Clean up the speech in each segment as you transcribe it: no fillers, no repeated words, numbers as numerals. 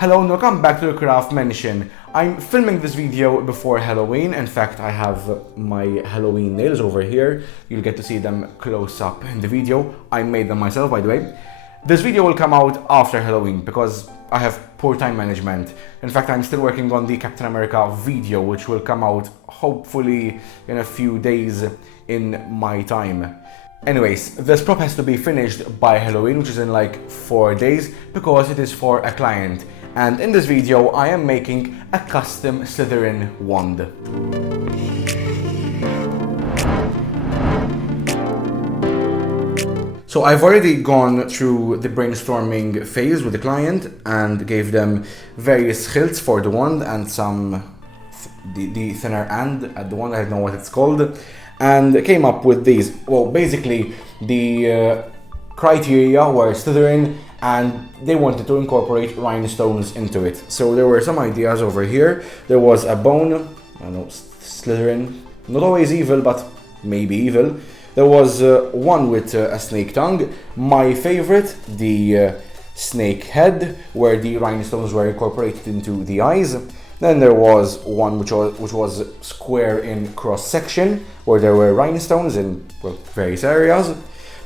Hello and welcome back to the Craft Mention. I'm filming this video before Halloween. In fact, I have my Halloween nails over here. You'll get to see them close up in the video. I made them myself, by the way. This video will come out after Halloween because I have poor time management. In fact, I'm still working on the Captain America video, which will come out hopefully in a few days in my time. Anyways, this prop has to be finished by Halloween, which is in like 4 days, because it is for a client. And in this video, I am making a custom Slytherin wand. So I've already gone through the brainstorming phase with the client and gave them various hilts for the wand and the thinner end at the wand, I don't know what it's called, and came up with these. Well, basically the criteria were Slytherin and they wanted to incorporate rhinestones into it. So there were some ideas over here. There was a bone, I don't know, Slytherin, not always evil, but maybe evil. There was one with a snake tongue. My favorite, the snake head, where the rhinestones were incorporated into the eyes. Then there was one which was square in cross section, where there were rhinestones in various areas.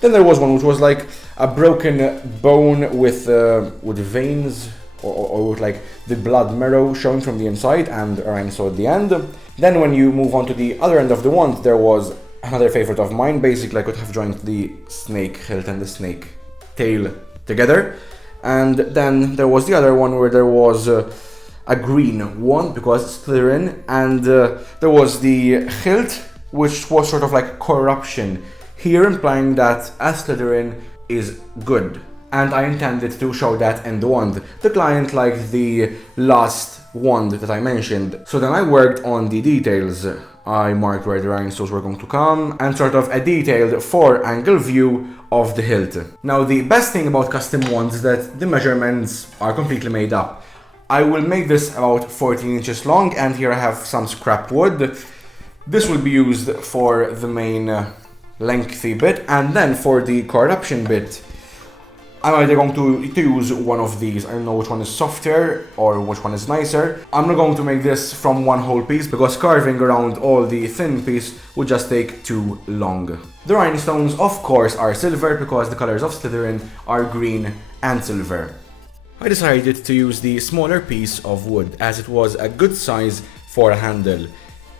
Then there was one which was like a broken bone with veins or with like the blood marrow showing from the inside and a rhinestone at the end. Then when you move on to the other end of the wand, there was another favorite of mine. Basically, I could have joined the snake hilt and the snake tail together. And then there was the other one where there was a green one because it's Slytherin, and there was the hilt, which was sort of like corruption, here implying that a Slytherin is good. And I intended to show that in the wand. The client liked the last wand that I mentioned. So then I worked on the details. I marked where the rhinestones were going to come and sort of a detailed 4-angle view of the hilt. Now the best thing about custom wands is that the measurements are completely made up. I will make this about 14 inches long, and here I have some scrap wood. This will be used for the main lengthy bit, and then for the corruption bit I'm either going to use one of these. I don't know which one is softer or which one is nicer. I'm not going to make this from one whole piece because carving around all the thin piece would just take too long. The rhinestones, of course, are silver because the colors of Slytherin are green and silver. I decided to use the smaller piece of wood as it was a good size for a handle.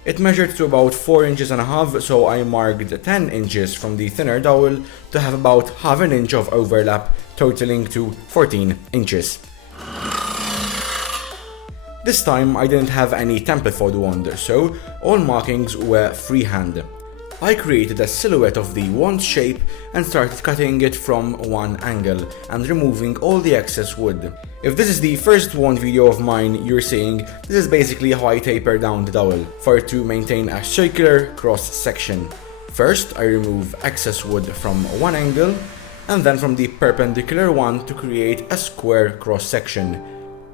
It measured to about 4.5 inches, so I marked 10 inches from the thinner dowel to have about half an inch of overlap, totaling to 14 inches. This time I didn't have any template for the wand, so all markings were freehand. I created a silhouette of the wand shape and started cutting it from one angle and removing all the excess wood. If this is the first wand video of mine you're seeing, this is basically how I taper down the dowel for it to maintain a circular cross section. First, I remove excess wood from one angle and then from the perpendicular one to create a square cross section.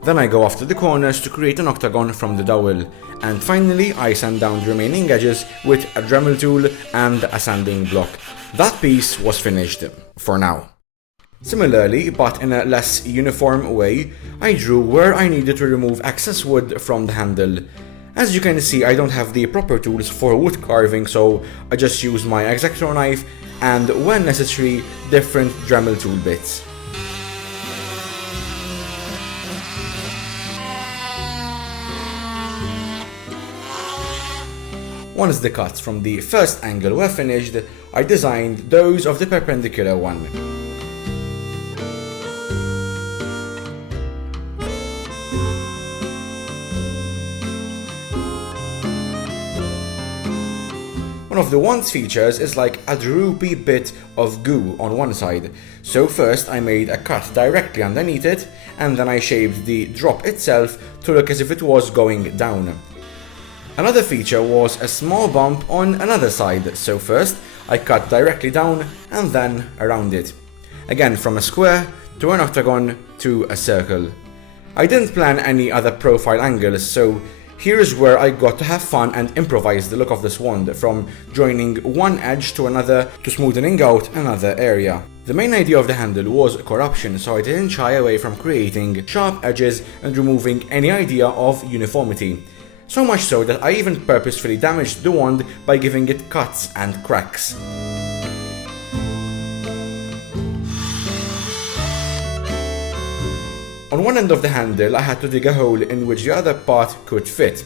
Then I go after the corners to create an octagon from the dowel, and finally I sand down the remaining edges with a Dremel tool and a sanding block. That piece was finished, for now. Similarly, but in a less uniform way, I drew where I needed to remove excess wood from the handle. As you can see, I don't have the proper tools for wood carving, so I just used my X-Acto knife and, when necessary, different Dremel tool bits. Once the cuts from the first angle were finished, I designed those of the perpendicular one. One of the wand's features is like a droopy bit of goo on one side, so first I made a cut directly underneath it, and then I shaped the drop itself to look as if it was going down. Another feature was a small bump on another side, so first I cut directly down and then around it. Again, from a square to an octagon to a circle. I didn't plan any other profile angles, so Here is where I got to have fun and improvise the look of this wand, from joining one edge to another to smoothing out another area. The main idea of the handle was corruption, so I didn't shy away from creating sharp edges and removing any idea of uniformity. So much so that I even purposefully damaged the wand by giving it cuts and cracks. On one end of the handle, I had to dig a hole in which the other part could fit.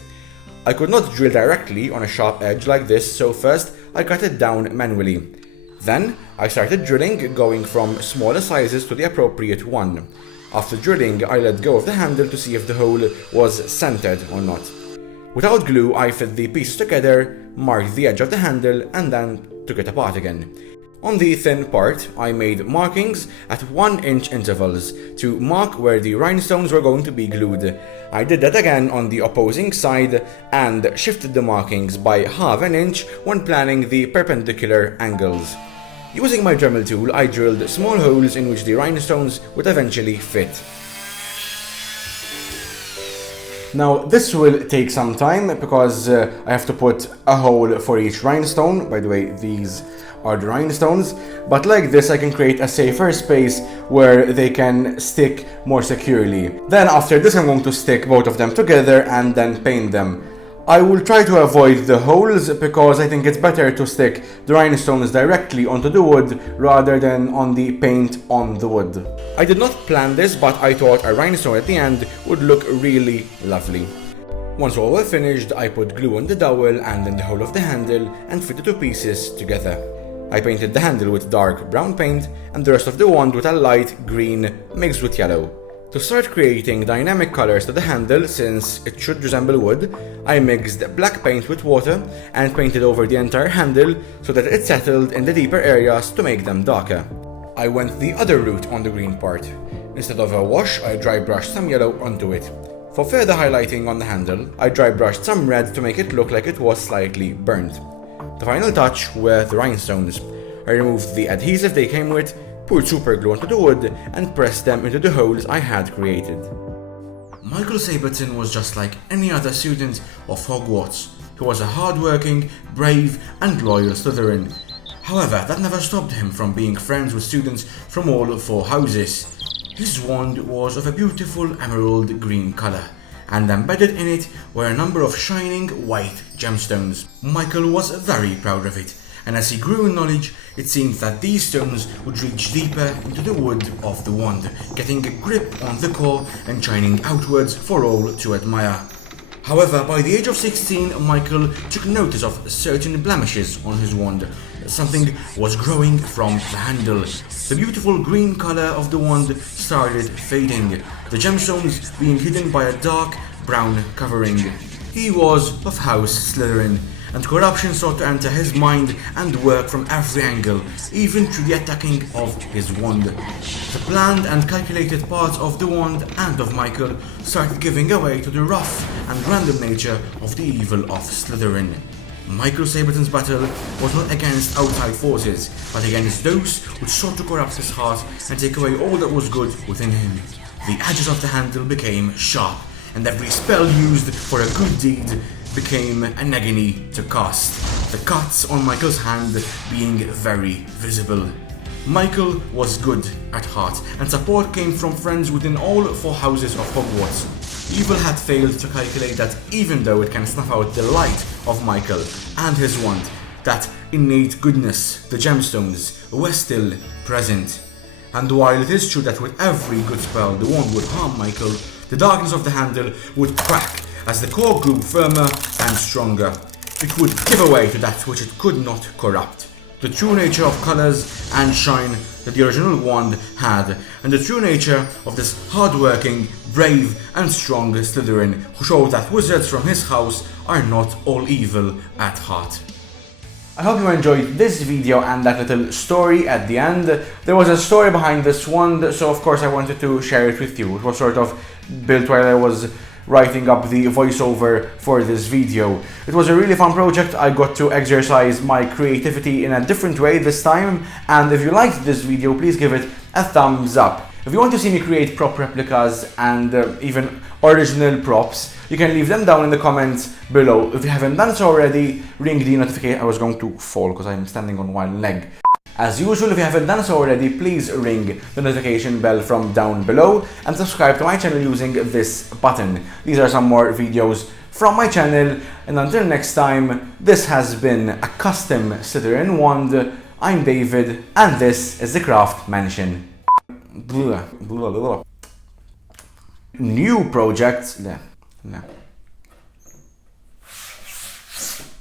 I could not drill directly on a sharp edge like this, so first I cut it down manually. Then I started drilling, going from smaller sizes to the appropriate one. After drilling, I let go of the handle to see if the hole was centered or not. Without glue, I fit the pieces together, marked the edge of the handle, and then took it apart again. On the thin part, I made markings at 1-inch intervals to mark where the rhinestones were going to be glued. I did that again on the opposing side and shifted the markings by ½ an inch when planning the perpendicular angles. Using my Dremel tool, I drilled small holes in which the rhinestones would eventually fit. Now this will take some time because I have to put a hole for each rhinestone. By the way, these are the rhinestones, but like this I can create a safer space where they can stick more securely. Then after this I'm going to stick both of them together and then paint them. I will try to avoid the holes because I think it's better to stick the rhinestones directly onto the wood rather than on the paint on the wood. I did not plan this, but I thought a rhinestone at the end would look really lovely. Once all were finished, I put glue on the dowel and in the hole of the handle and fit the two pieces together. I painted the handle with dark brown paint and the rest of the wand with a light green mixed with yellow. To start creating dynamic colors to the handle, since it should resemble wood, I mixed black paint with water and painted over the entire handle so that it settled in the deeper areas to make them darker. I went the other route on the green part. Instead of a wash, I dry brushed some yellow onto it. For further highlighting on the handle, I dry brushed some red to make it look like it was slightly burnt. The final touch were the rhinestones. I removed the adhesive they came with, poured super glue onto the wood, and pressed them into the holes I had created. Michael Saberton was just like any other student of Hogwarts. He was a hard-working, brave, and loyal Slytherin. However, that never stopped him from being friends with students from all 4 houses. His wand was of a beautiful emerald green color, and embedded in it were a number of shining white gemstones. Michael was very proud of it, and as he grew in knowledge, it seemed that these stones would reach deeper into the wood of the wand, getting a grip on the core and shining outwards for all to admire. However, by the age of 16, Michael took notice of certain blemishes on his wand. Something was growing from the handle. The beautiful green color of the wand started fading, the gemstones being hidden by a dark brown covering. He was of House Slytherin, and corruption sought to enter his mind and work from every angle, even through the attacking of his wand. The planned and calculated parts of the wand and of Michael started giving away to the rough and random nature of the evil of Slytherin. Michael Saberton's battle was not against outside forces, but against those who sought to corrupt his heart and take away all that was good within him. The edges of the handle became sharp, and every spell used for a good deed became an agony to cast, the cuts on Michael's hand being very visible. Michael was good at heart, and support came from friends within all 4 houses of Hogwarts. Evil had failed to calculate that even though it can snuff out the light of Michael and his wand, that innate goodness, the gemstones, were still present. And while it is true that with every good spell the wand would harm Michael, the darkness of the handle would crack as the core grew firmer and stronger. It would give away to that which it could not corrupt. The true nature of colors and shine that the original wand had, and the true nature of this hard-working, brave and strong Slytherin who showed that wizards from his house are not all evil at heart. I hope you enjoyed this video and that little story at the end. There was a story behind this wand, so of course I wanted to share it with you. It was sort of built while I was writing up the voiceover for this video. It was a really fun project. I got to exercise my creativity in a different way this time, and if you liked this video, please give it a thumbs up. If you want to see me create prop replicas and even original props, you can leave them down in the comments below. If you haven't done so already, ring the notification. I was going to fall because I'm standing on one leg. As usual, if you haven't done so already, please ring the notification bell from down below and subscribe to my channel using this button. These are some more videos from my channel, and until next time, this has been a custom Slytherin wand. I'm David, and this is the Craft Mansion. New projects.